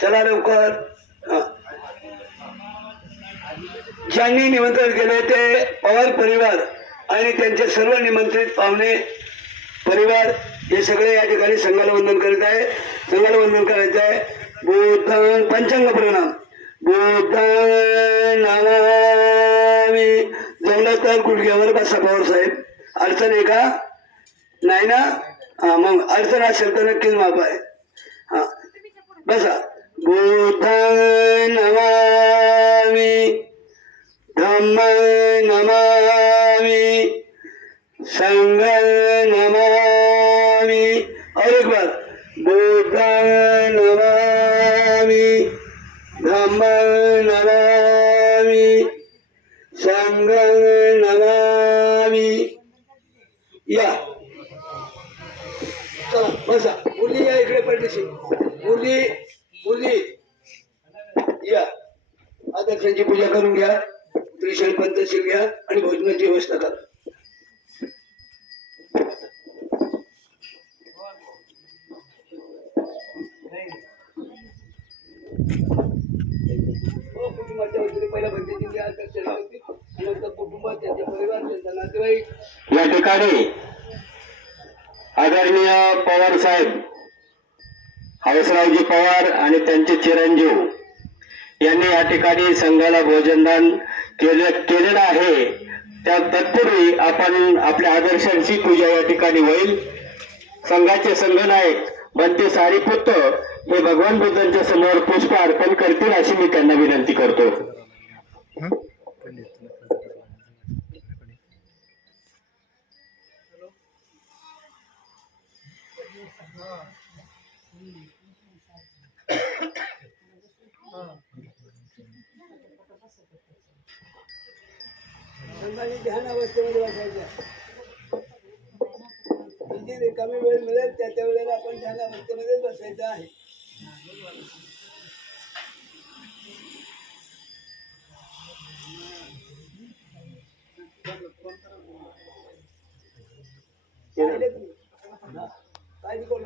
चला लवकर. ज्यांनी निमंत्रण केले ते पवार परिवार आणि त्यांचे सर्व निमंत्रित पाहुणे परिवार हे सगळे या ठिकाणी संघाला वंदन करीत आहे. संघाला वंदन करायचं आहे. बुद्ध पंचांग प्रणाम. बुद्ध नावा जमलं तर गुडघ्यावर बसा पवार साहेब? अडचण आहे का? नाही ना? हा मग अडचण असेल तर नक्कीच माफ आहे. हा. बसा. बुद्ध नमामी. धम्म नमामी. संघ संघ नमामि या. चला बसा. मुली या इकडे पाठीशी. मुली मुली. या. आदर्शांची पूजा करून घ्या. त्रिशूल पंतशील घ्या आणि भोजनाची व्यवस्था करा. हो, कुटुंबाच्या वतीने पहिला भंतेची जी अध्यक्षता होती नंतर कुटुंबात त्यांचे परिवार त्यांचा नातेवाईक या ठिकाणी आदरणीय पवार साहेब हवसरावजी पवार आणि त्यांचे चिरंजीव यांनी या ठिकाणी संघाला भोजनदान केले केलेलं आहे. त्या तत्पूर्वी आपण आपल्या आदर्शांची पूजा या ठिकाणी होईल. संघाचे संघनायक बनते सारीपुत्र हे भगवान बुद्धांच्या समोर पुष्प अर्पण करतील अशी मी त्यांना विनंती करतो. संघाने ध्यान अवस्थेमध्ये बसायचं जे रिकामी वेळ मिळेल त्या त्या वेळेला आपण ध्यान अवस्थेमध्येच बसायचं आहे Yeah. তাই করল